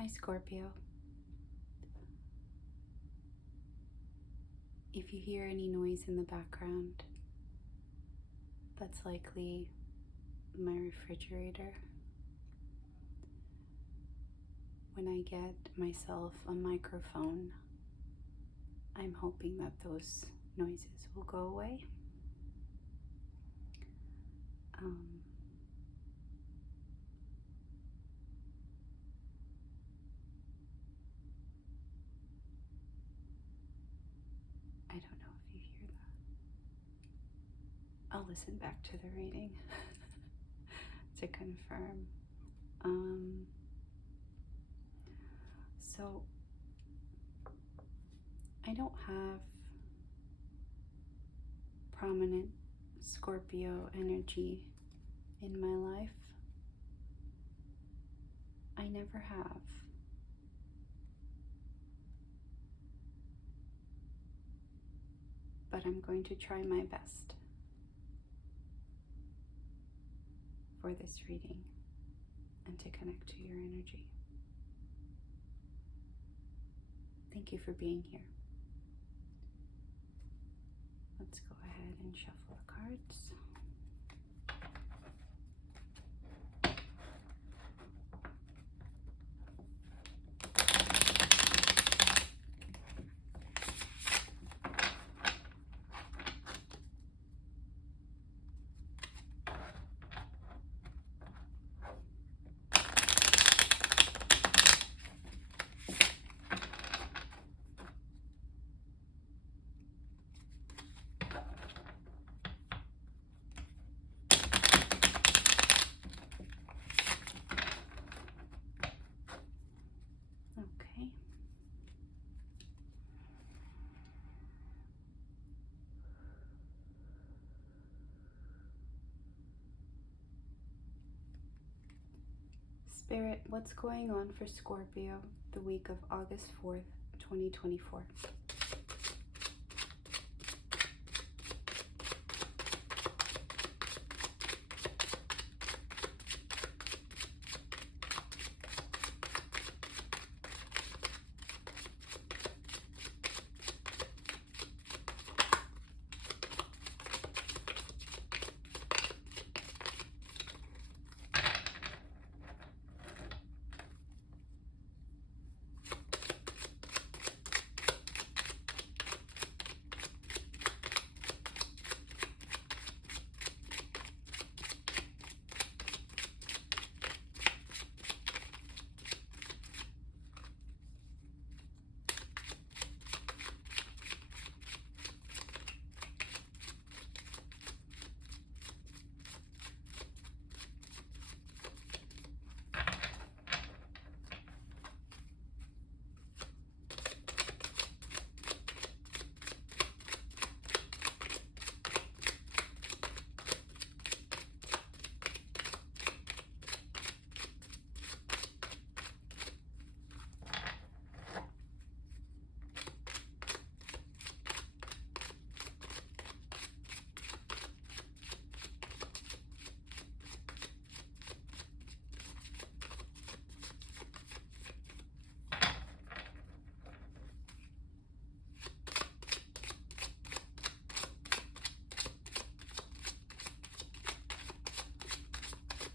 Hi Scorpio. If you hear any noise in the background, that's likely my refrigerator. When I get myself a microphone, I'm hoping that those noises will go away. I don't know if you hear that. I'll listen back to the reading to confirm. So I don't have prominent Scorpio energy in my life. I never have. But I'm going to try my best for this reading and to connect to your energy. Thank you for being here. Let's go ahead and shuffle the cards. Okay. Spirit, what's going on for Scorpio the week of August 4th, 2024?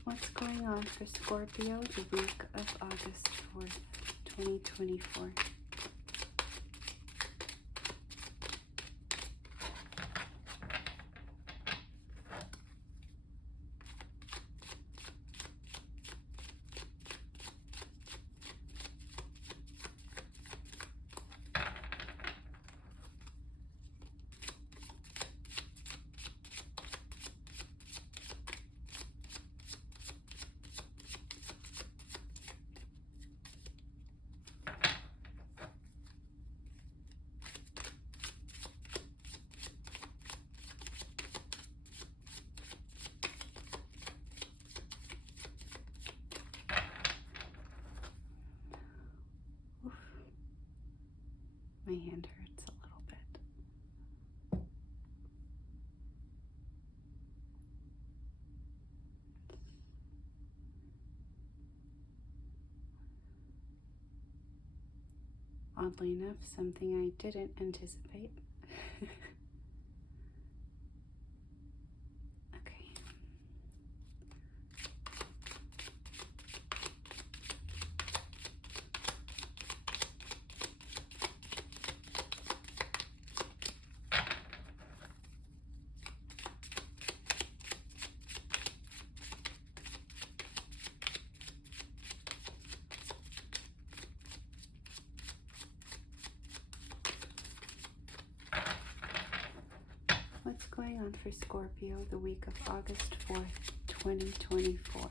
What's going on for Scorpio the week of August 4th, 2024? My hand hurts a little bit. Oddly enough, something I didn't anticipate. Okay. What's going on for Scorpio the week of August 4th, 2024?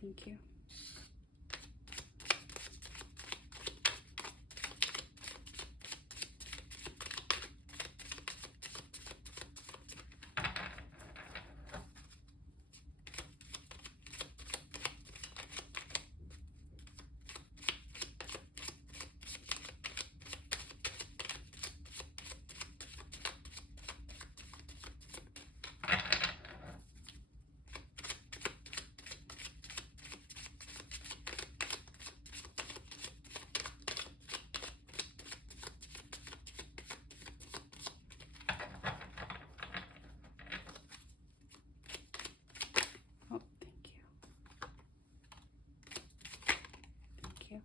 Thank you. Oh, thank you. Thank you.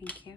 Thank you.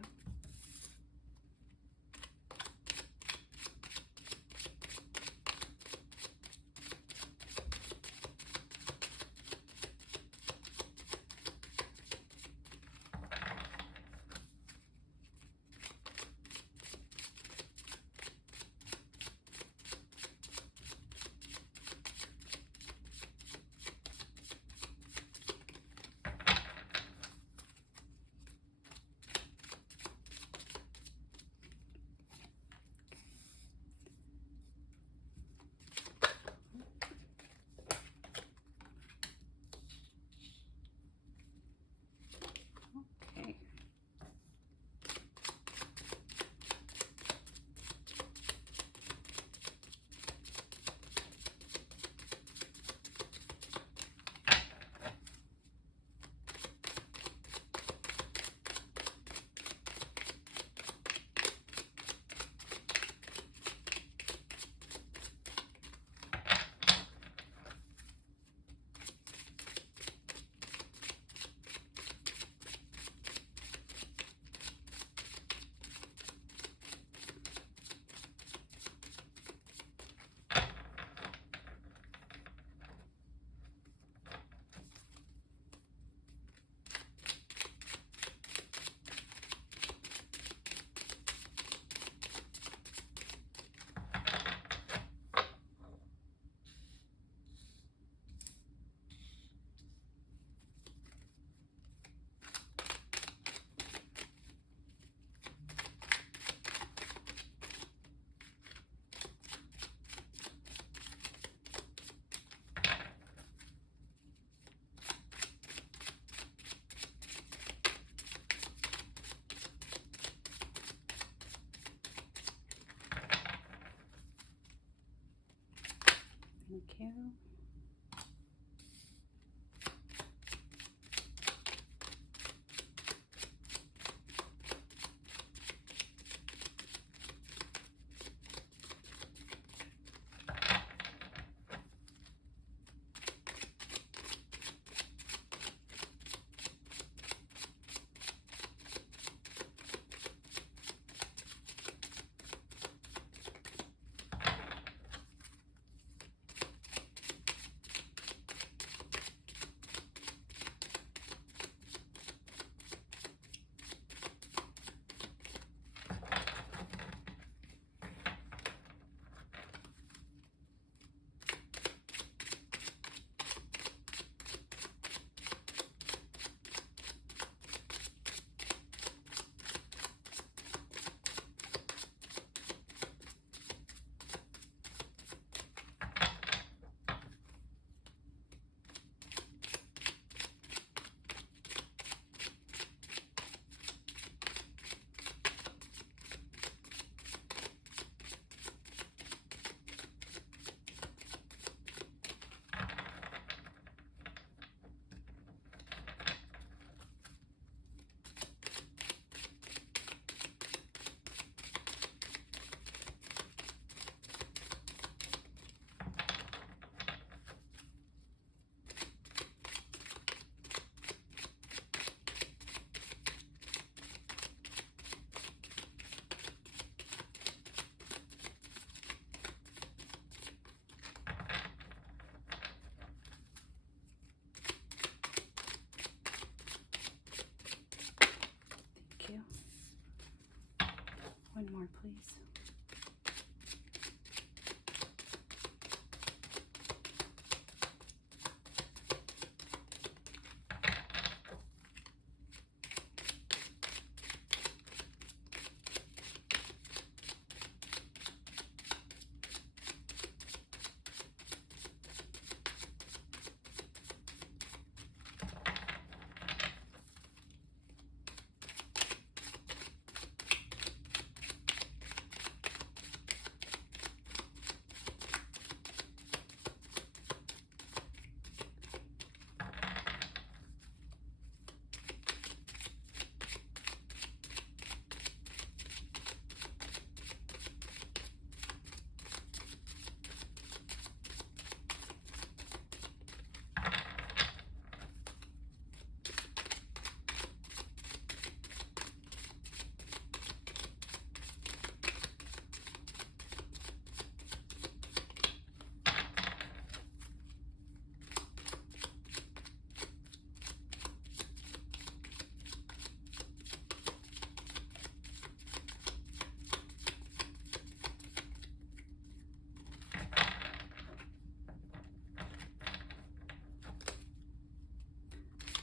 please.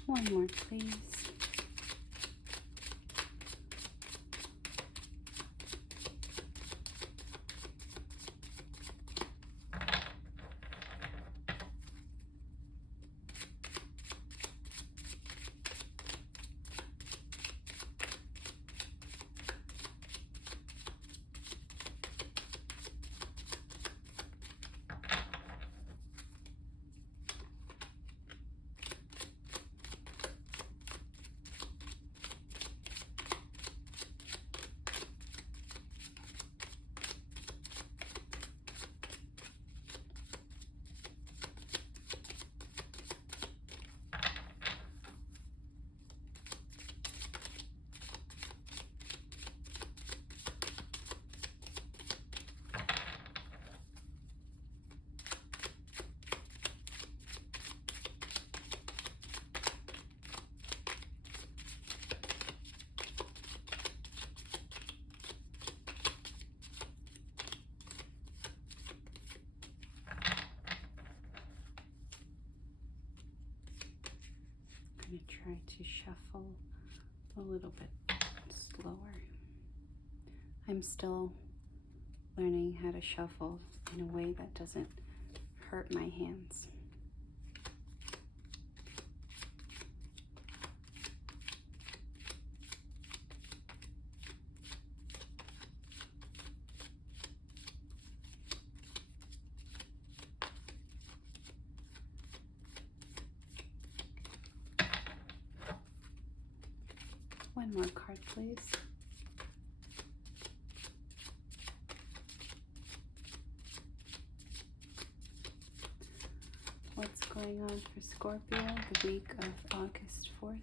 One more, please. I'm going to try to shuffle a little bit slower. I'm still learning how to shuffle in a way that doesn't hurt my hands. One more card, please. What's going on for Scorpio the week of August 4th?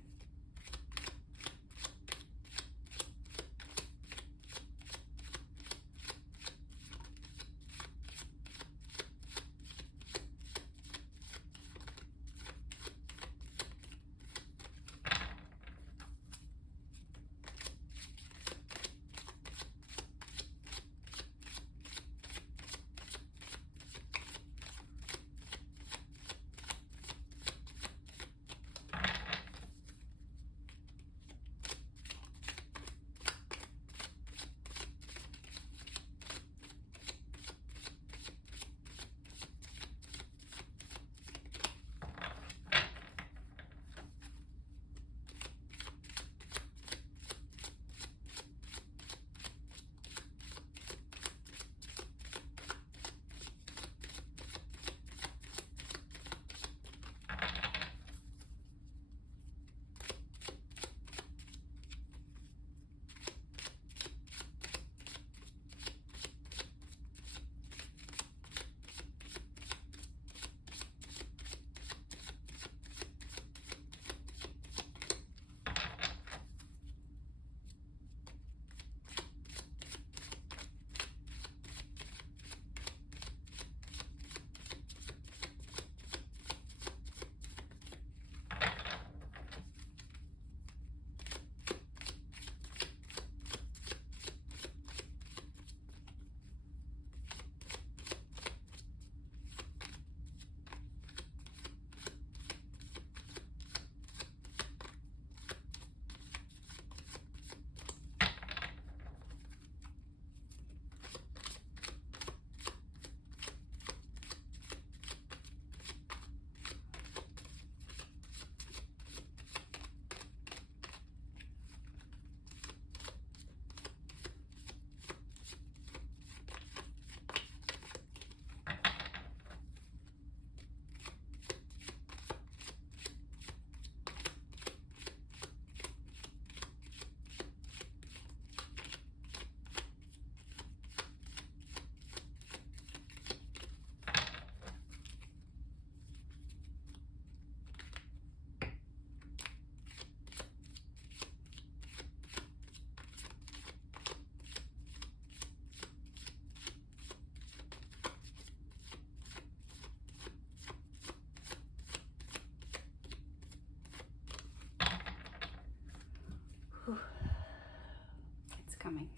coming.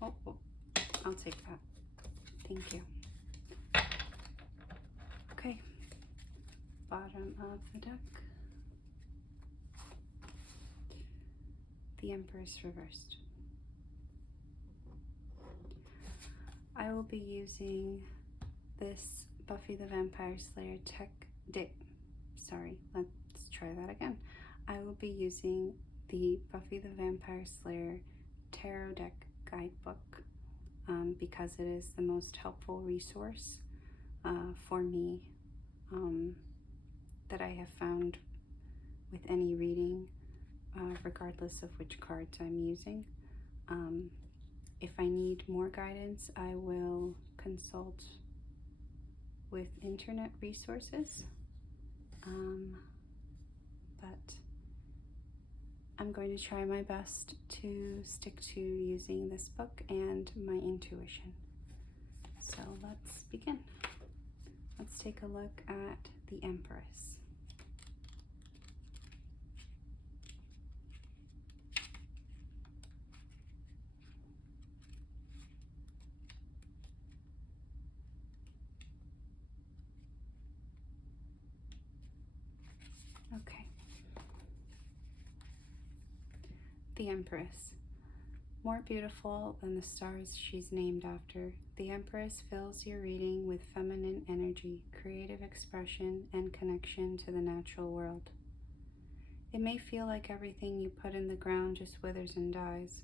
Oh, I'll take that. Thank you. Okay, bottom of the deck. The Empress reversed. I will be using this Buffy the Vampire Slayer let's try that again. I will be using the Buffy the Vampire Slayer Tarot Deck Guidebook because it is the most helpful resource for me that I have found with any reading, regardless of which cards I'm using. If I need more guidance, I will consult with internet resources, but I'm going to try my best to stick to using this book and my intuition. So let's begin. Let's take a look at the Empress. Okay. The Empress. More beautiful than the stars she's named after, the Empress fills your reading with feminine energy, creative expression, and connection to the natural world. It may feel like everything you put in the ground just withers and dies,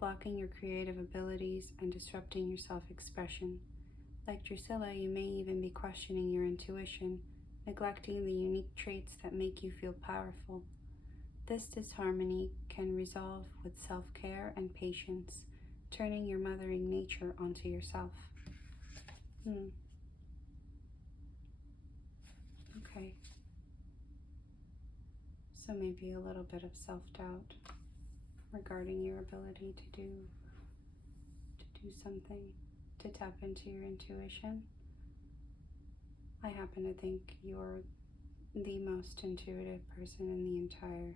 blocking your creative abilities and disrupting your self-expression. Like Drusilla, you may even be questioning your intuition, neglecting the unique traits that make you feel powerful. This disharmony can resolve with self-care and patience, turning your mothering nature onto yourself. Okay. So maybe a little bit of self-doubt regarding your ability to do something, to tap into your intuition. I happen to think you're the most intuitive person in the entire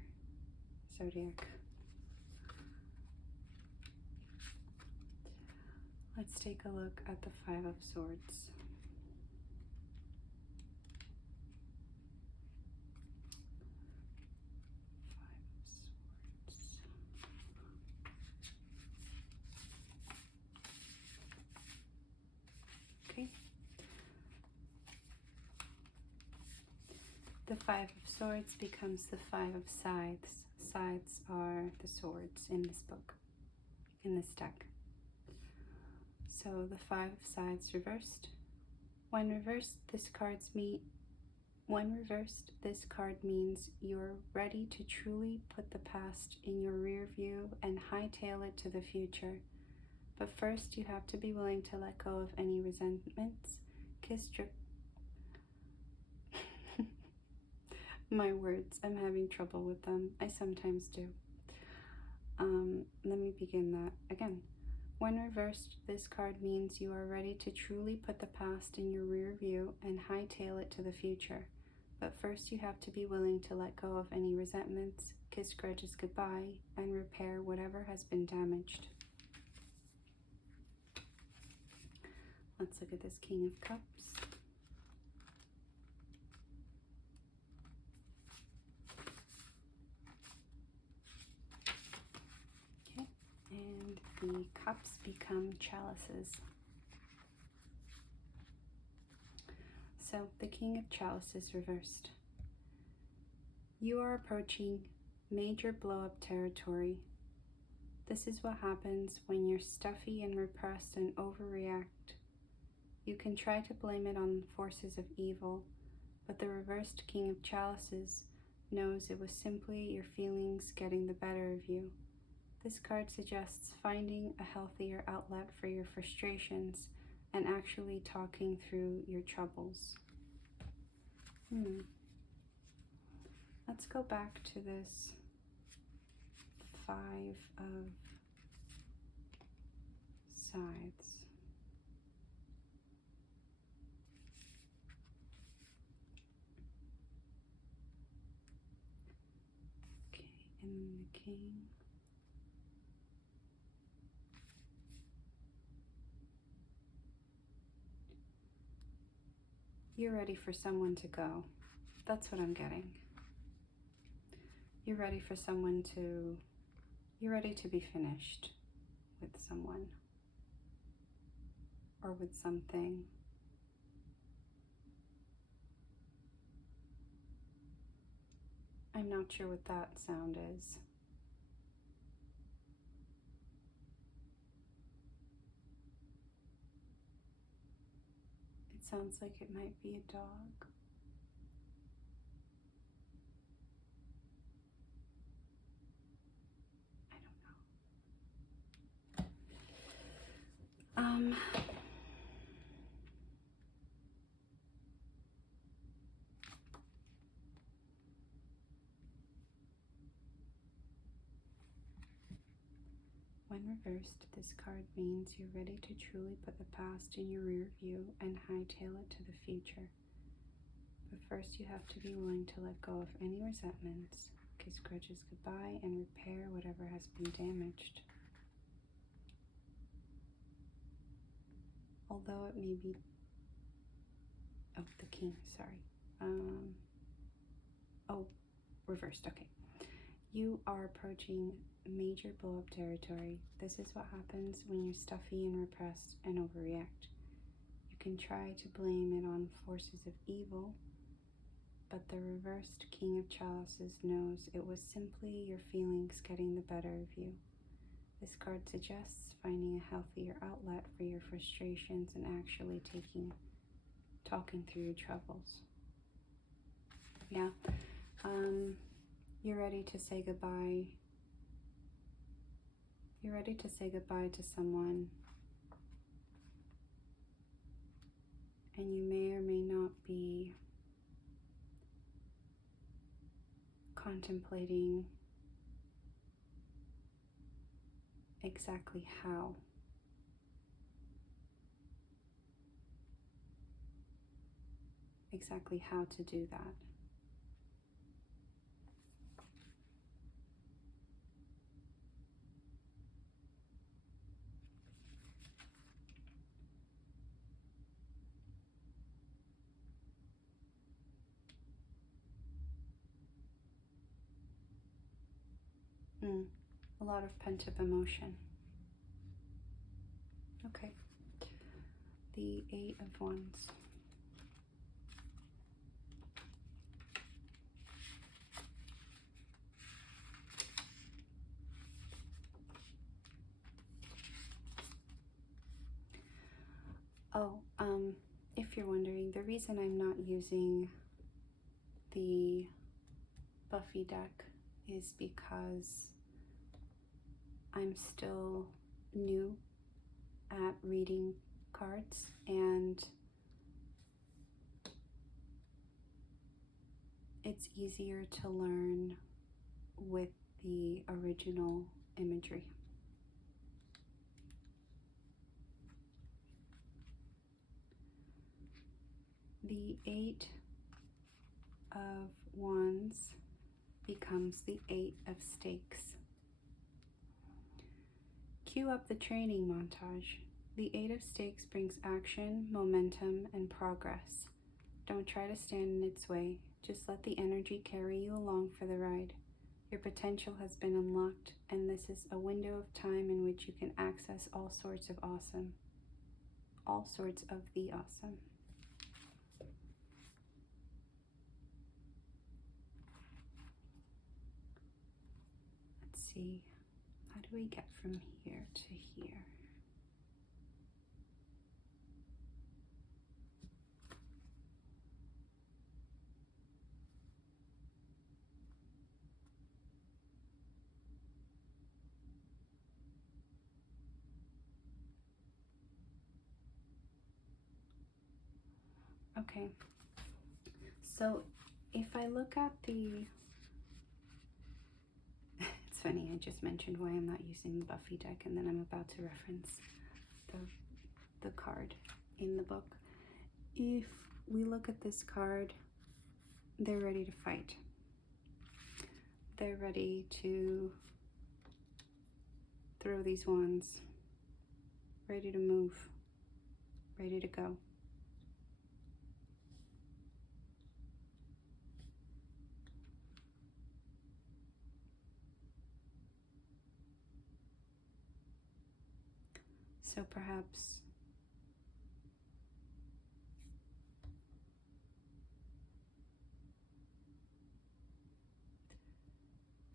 zodiac. Let's take a look at the Five of Swords. Okay. The Five of Swords becomes the Five of Scythes. Scythes are the swords in this book, in this deck. So the Five of Scythes reversed. When reversed, this card means you're ready to truly put the past in your rear view and hightail it to the future. But first, you have to be willing to let go of any resentments, My words, I'm having trouble with them. I sometimes do. Let me begin that again. When reversed, this card means you are ready to truly put the past in your rear view and hightail it to the future. But first, you have to be willing to let go of any resentments, kiss grudges goodbye, and repair whatever has been damaged. Let's look at this King of Cups. Okay, and the cups become chalices. So the King of Chalices reversed. You are approaching major blow-up territory. This is what happens when you're stuffy and repressed and overreact. You can try to blame it on forces of evil, but the reversed King of Chalices knows it was simply your feelings getting the better of you. This card suggests finding a healthier outlet for your frustrations and actually talking through your troubles. Let's go back to this Five of Scythes. the king. You're ready for someone to go. That's what I'm getting. You're ready for someone to, you're ready to be finished with someone or with something. I'm not sure what that sound is. It sounds like it might be a dog. I don't know. When reversed, this card means you're ready to truly put the past in your rear view and hightail it to the future. But first you have to be willing to let go of any resentments, kiss grudges goodbye, and repair whatever has been damaged. Although it may be, oh, the king, sorry. Oh, reversed, okay. You are approaching major blow-up territory. This is what happens when you're stuffy and repressed and overreact. You can try to blame it on forces of evil, but the reversed King of Chalices knows it was simply your feelings getting the better of you. This card suggests finding a healthier outlet for your frustrations and actually talking through your troubles. Yeah, you're ready to say goodbye. You're ready to say goodbye to someone, and you may or may not be contemplating exactly how. Exactly how to do that. A lot of pent-up emotion. Okay. The 8 of Wands. Oh, if you're wondering, the reason I'm not using the Buffy deck is because I'm still new at reading cards, and it's easier to learn with the original imagery. The 8 of Wands becomes the 8 of Stakes. Cue up the training montage. The 8 of Stakes brings action, momentum, and progress. Don't try to stand in its way. Just let the energy carry you along for the ride. Your potential has been unlocked, and this is a window of time in which you can access all sorts of awesome. All sorts of the awesome. Let's see. How do we get from here to here? Okay, so if I look at the, it's funny, I just mentioned why I'm not using the Buffy deck, and then I'm about to reference the card in the book. If we look at this card, they're ready to fight. they're ready to throw these wands, ready to move, ready to go. So perhaps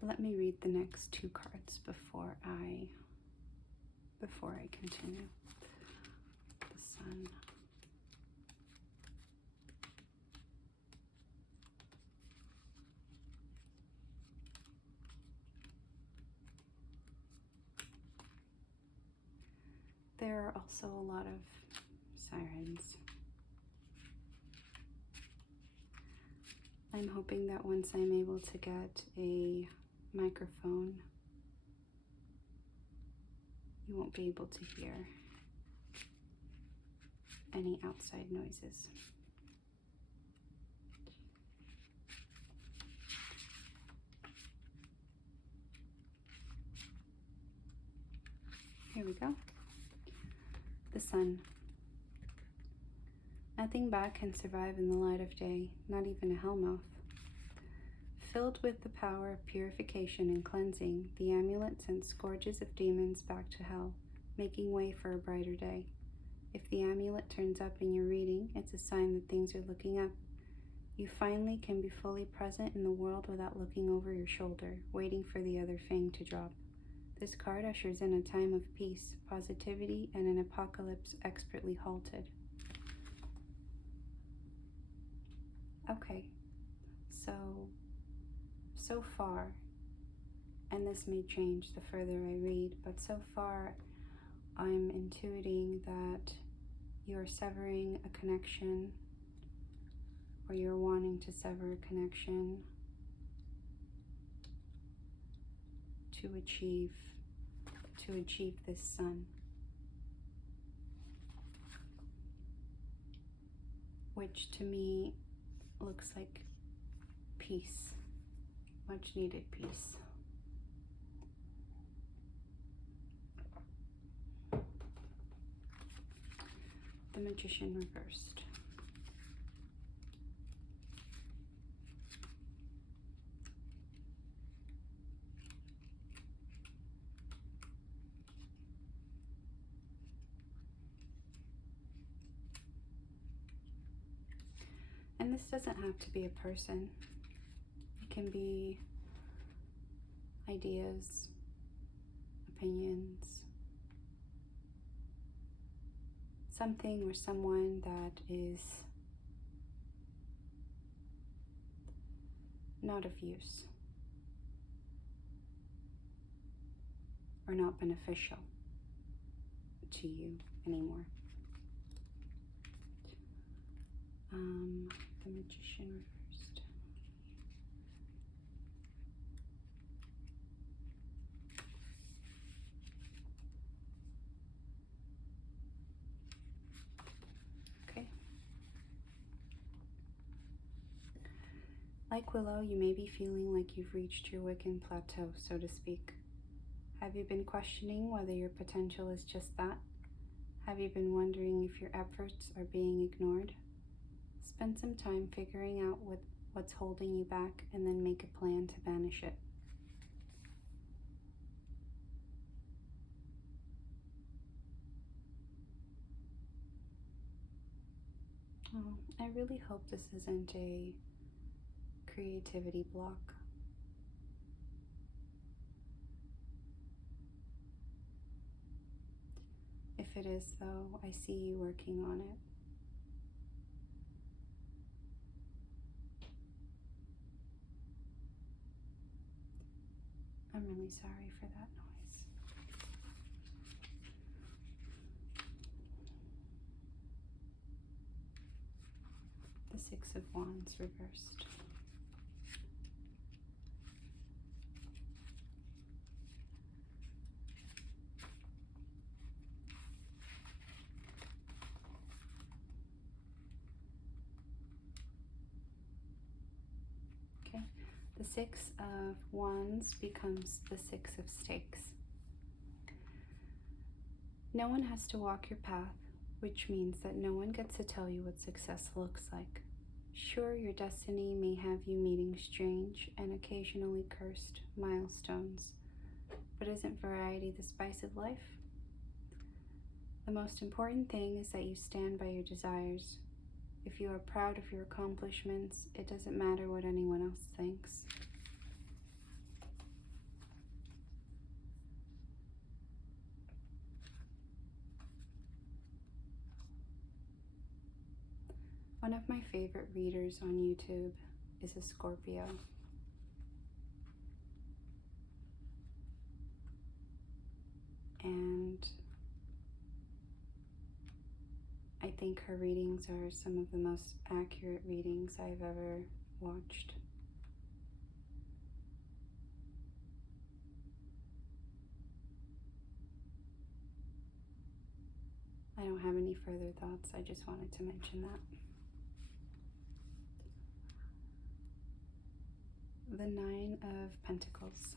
let me read the next two cards before I continue. The Sun. There are also a lot of sirens. I'm hoping that once I'm able to get a microphone, you won't be able to hear any outside noises. Here we go. The Sun. Nothing bad can survive in the light of day, not even a hellmouth. Filled with the power of purification and cleansing, the amulet sends scourges of demons back to hell, making way for a brighter day. If the amulet turns up in your reading, it's a sign that things are looking up. You finally can be fully present in the world without looking over your shoulder, waiting for the other fang to drop. This card ushers in a time of peace, positivity, and an apocalypse expertly halted. Okay, so far, and this may change the further I read, but so far I'm intuiting that you're severing a connection, or you're wanting to sever a connection to achieve this Sun, which to me looks like peace, much needed peace. The Magician reversed. And this doesn't have to be a person. It can be ideas, opinions, something or someone that is not of use or not beneficial to you anymore. The Magician reversed. Okay. Like Willow, you may be feeling like you've reached your Wiccan plateau, so to speak. Have you been questioning whether your potential is just that? Have you been wondering if your efforts are being ignored? Spend some time figuring out what's holding you back, and then make a plan to banish it. Oh, I really hope this isn't a creativity block. If it is, though, I see you working on it. I'm really sorry for that noise. The Six of Wands reversed. Okay, The Six of Wands becomes the Six of Stakes. No one has to walk your path, which means that no one gets to tell you what success looks like. Sure, your destiny may have you meeting strange and occasionally cursed milestones, but isn't variety the spice of life? The most important thing is that you stand by your desires. If you are proud of your accomplishments, it doesn't matter what anyone else thinks. One of my favorite readers on YouTube is a Scorpio. And I think her readings are some of the most accurate readings I've ever watched. I don't have any further thoughts. I just wanted to mention that. The Nine of Pentacles.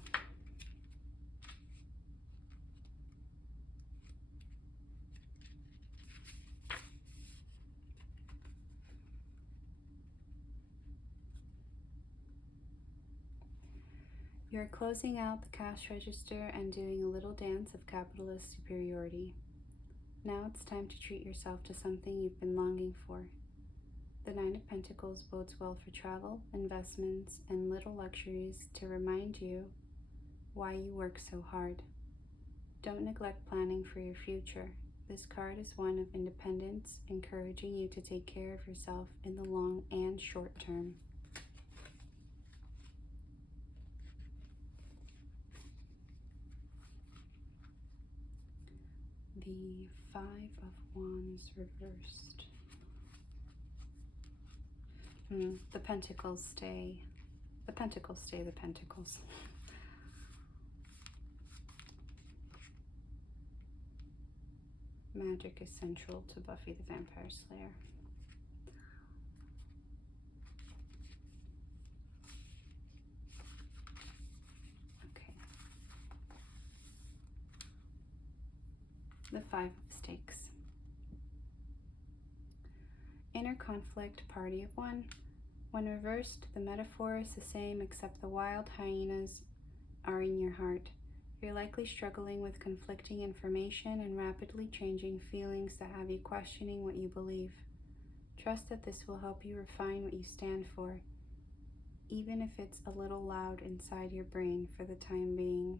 You're closing out the cash register and doing a little dance of capitalist superiority. Now it's time to treat yourself to something you've been longing for. The Nine of Pentacles bodes well for travel, investments, and little luxuries to remind you why you work so hard. Don't neglect planning for your future. This card is one of independence, encouraging you to take care of yourself in the long and short term. The Five of Wands reversed. The Pentacles stay. The Pentacles stay the Pentacles. Magic is central to Buffy the Vampire Slayer. Okay. The Five of Stakes. Inner conflict, party of one. When reversed, the metaphor is the same except the wild hyenas are in your heart. You're likely struggling with conflicting information and rapidly changing feelings that have you questioning what you believe. Trust that this will help you refine what you stand for, even if it's a little loud inside your brain for the time being.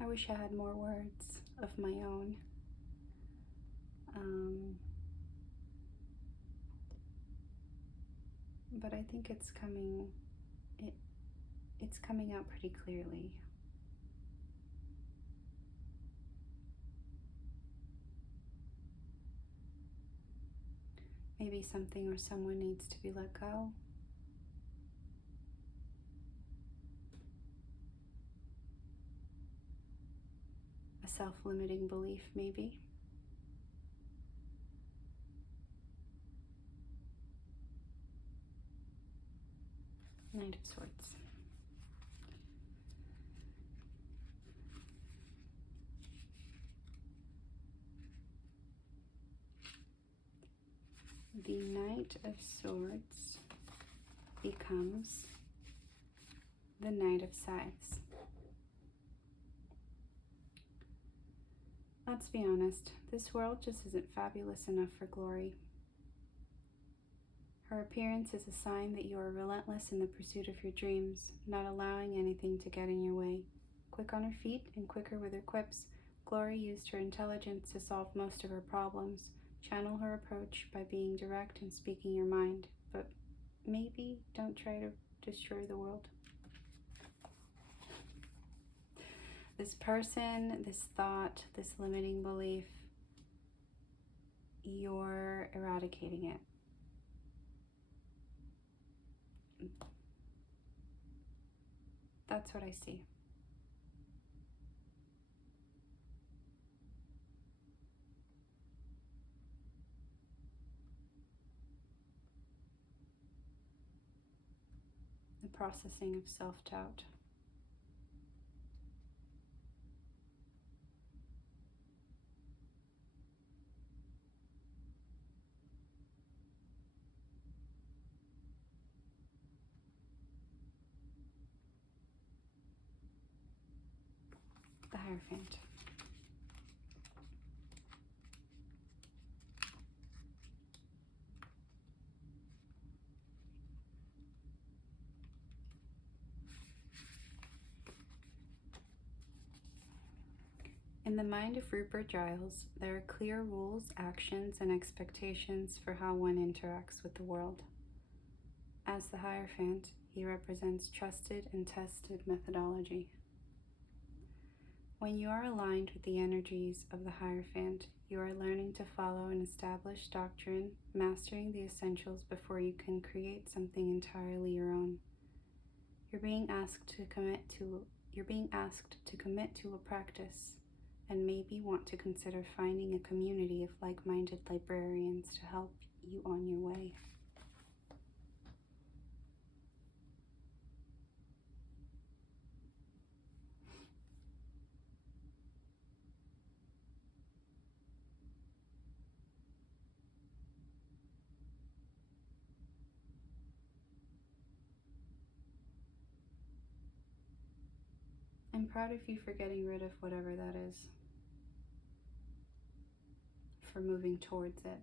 I wish I had more words of my own. But I think it's coming out pretty clearly. Maybe something or someone needs to be let go. A self-limiting belief, maybe. Knight of Swords. The Knight of Swords becomes the Knight of Scythes. Let's be honest, this world just isn't fabulous enough for Glory. Her appearance is a sign that you are relentless in the pursuit of your dreams, not allowing anything to get in your way. Quick on her feet and quicker with her quips, Glory used her intelligence to solve most of her problems. Channel her approach by being direct and speaking your mind, but maybe don't try to destroy the world. This person, this thought, this limiting belief, you're eradicating it. That's what I see. The processing of self-doubt. The Hierophant. In the mind of Rupert Giles, there are clear rules, actions, and expectations for how one interacts with the world. As the Hierophant, he represents trusted and tested methodology. When you are aligned with the energies of the Hierophant, you are learning to follow an established doctrine, mastering the essentials before you can create something entirely your own. You're being asked to commit to a practice, and maybe want to consider finding a community of like-minded librarians to help you on your way. I'm proud of you for getting rid of whatever that is, for moving towards it,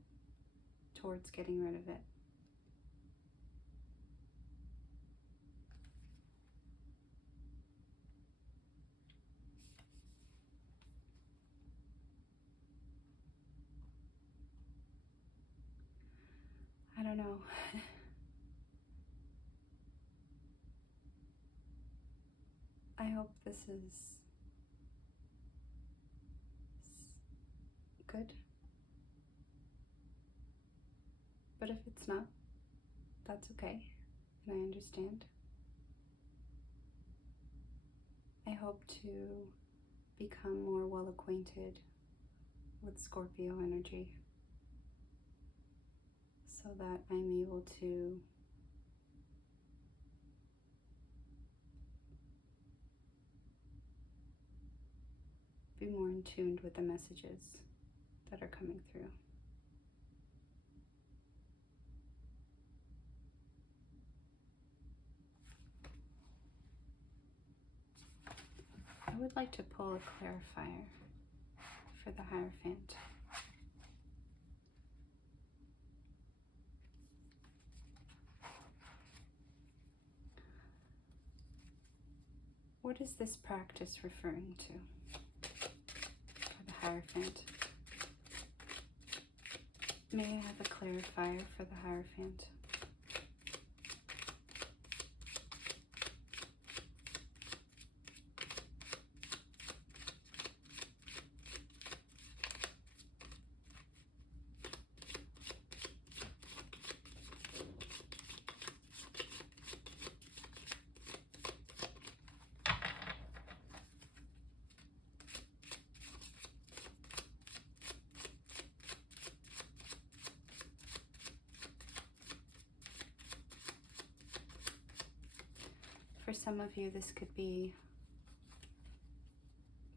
towards getting rid of it. I don't know. I hope this is good. But if it's not, that's okay, and I understand. I hope to become more well acquainted with Scorpio energy so that I'm able to be more in tune with the messages that are coming through. I would like to pull a clarifier for the Hierophant. What is this practice referring to for the Hierophant? May I have a clarifier for the Hierophant? For some of you, this could be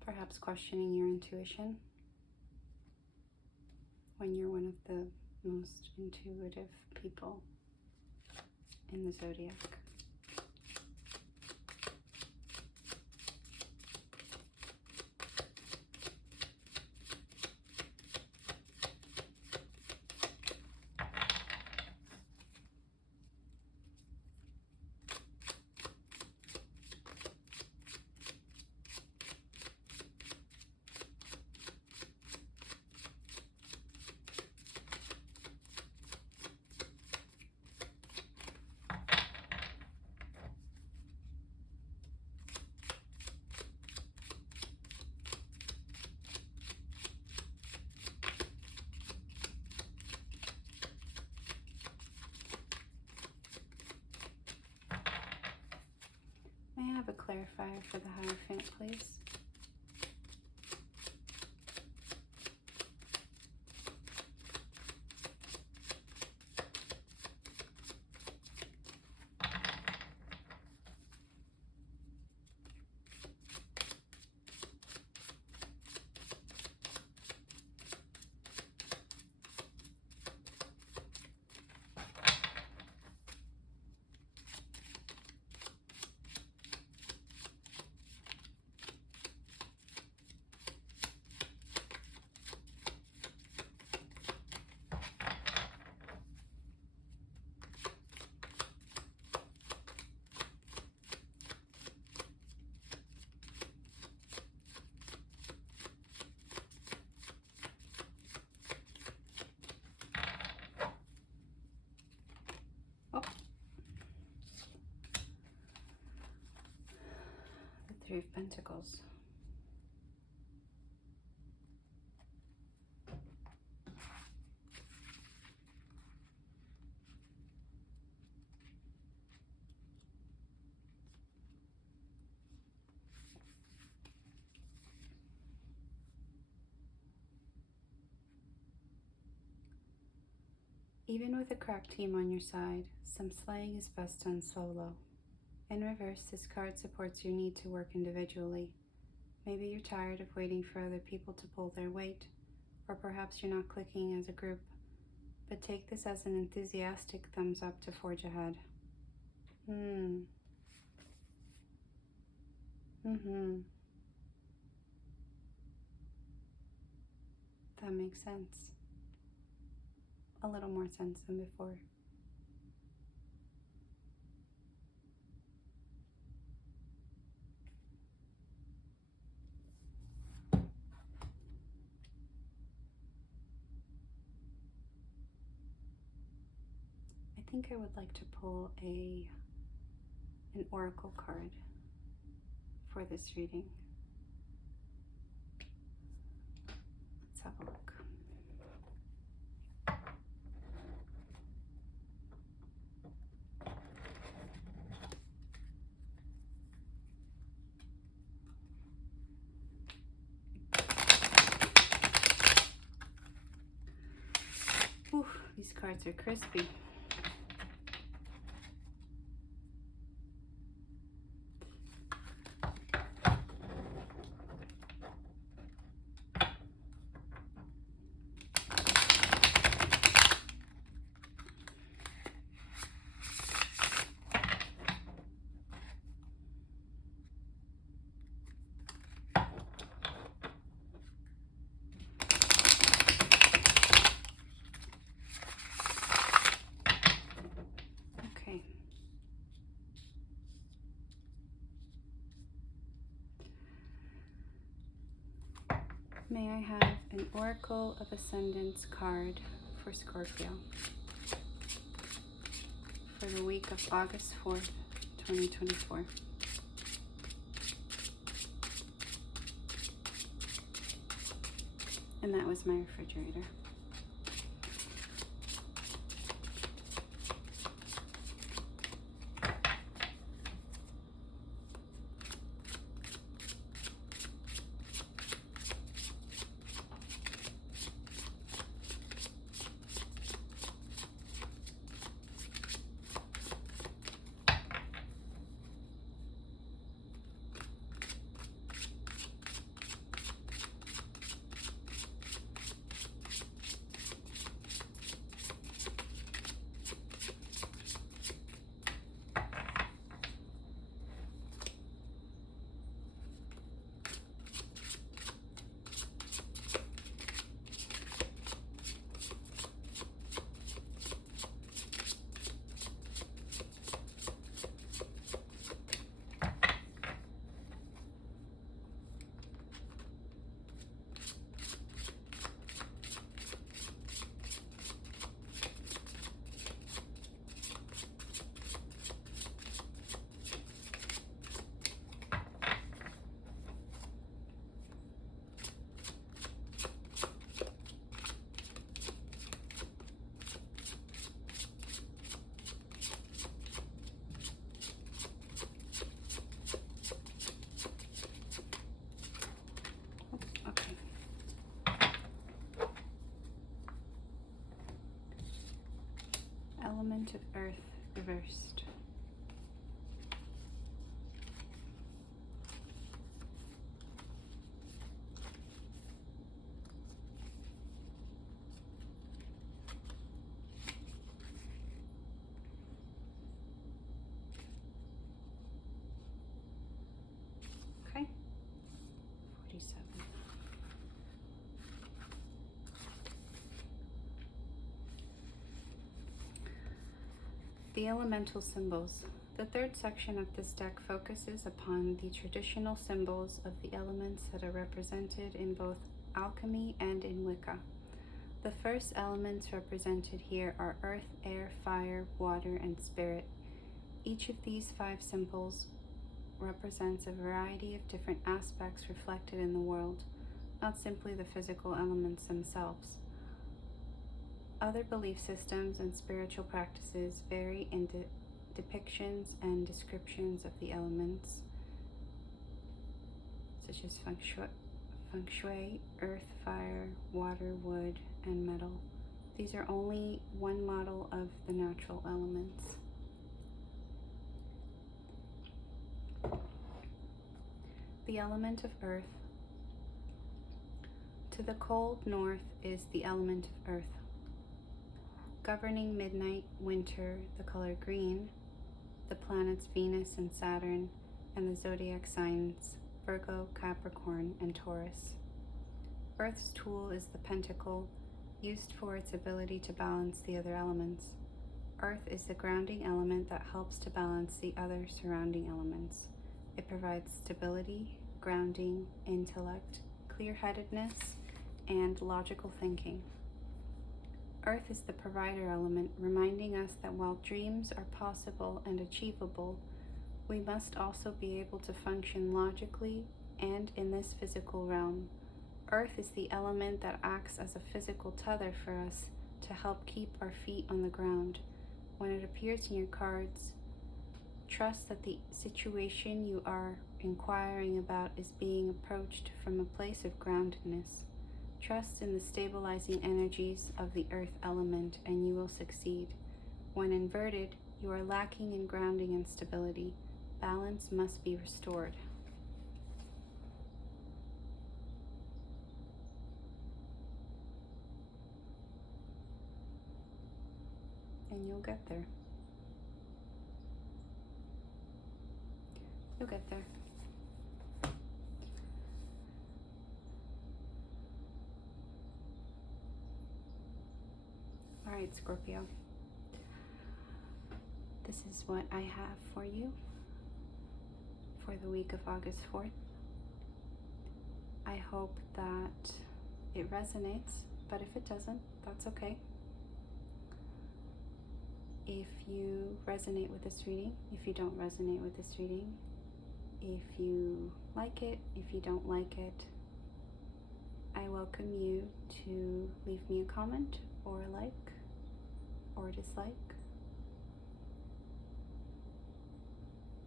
perhaps questioning your intuition when you're one of the most intuitive people in the zodiac. have a clarifier for the Hierophant, please? Three of Pentacles. Even with a crack team on your side, some slaying is best done solo. In reverse, this card supports your need to work individually. Maybe you're tired of waiting for other people to pull their weight, or perhaps you're not clicking as a group, but take this as an enthusiastic thumbs up to forge ahead. That makes sense. A little more sense than before. I think I would like to pull an oracle card for this reading. Let's have a look. Ooh, these cards are crispy. May I have an Oracle of Ascendance card for Scorpio for the week of August 4th, 2024. And that was my refrigerator. element of earth reversed. Okay, 47. The elemental symbols. The third section of this deck focuses upon the traditional symbols of the elements that are represented in both alchemy and in Wicca. The first elements represented here are earth, air, fire, water, and spirit. Each of these 5 symbols represents a variety of different aspects reflected in the world, not simply the physical elements themselves. Other belief systems and spiritual practices vary in depictions and descriptions of the elements, such as feng shui, earth, fire, water, wood, and metal. These are only one model of the natural elements. The element of earth. To the cold north is the element of earth. Governing midnight, winter, the color green, the planets Venus and Saturn, and the zodiac signs Virgo, Capricorn, and Taurus. Earth's tool is the pentacle, used for its ability to balance the other elements. Earth is the grounding element that helps to balance the other surrounding elements. It provides stability, grounding, intellect, clear-headedness, and logical thinking. Earth is the provider element, reminding us that while dreams are possible and achievable, we must also be able to function logically and in this physical realm. Earth is the element that acts as a physical tether for us to help keep our feet on the ground. When it appears in your cards, trust that the situation you are inquiring about is being approached from a place of groundedness. Trust in the stabilizing energies of the earth element and you will succeed. When inverted, you are lacking in grounding and stability. Balance must be restored. And you'll get there. You'll get there. All right, Scorpio. This is what I have for you for the week of August 4th. I hope that it resonates, but if it doesn't, that's okay. If you resonate with this reading, if you don't resonate with this reading, if you like it, if you don't like it, I welcome you to leave me a comment or a like or dislike.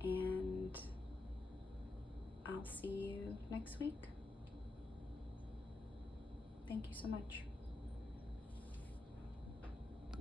And I'll see you next week. Thank you so much.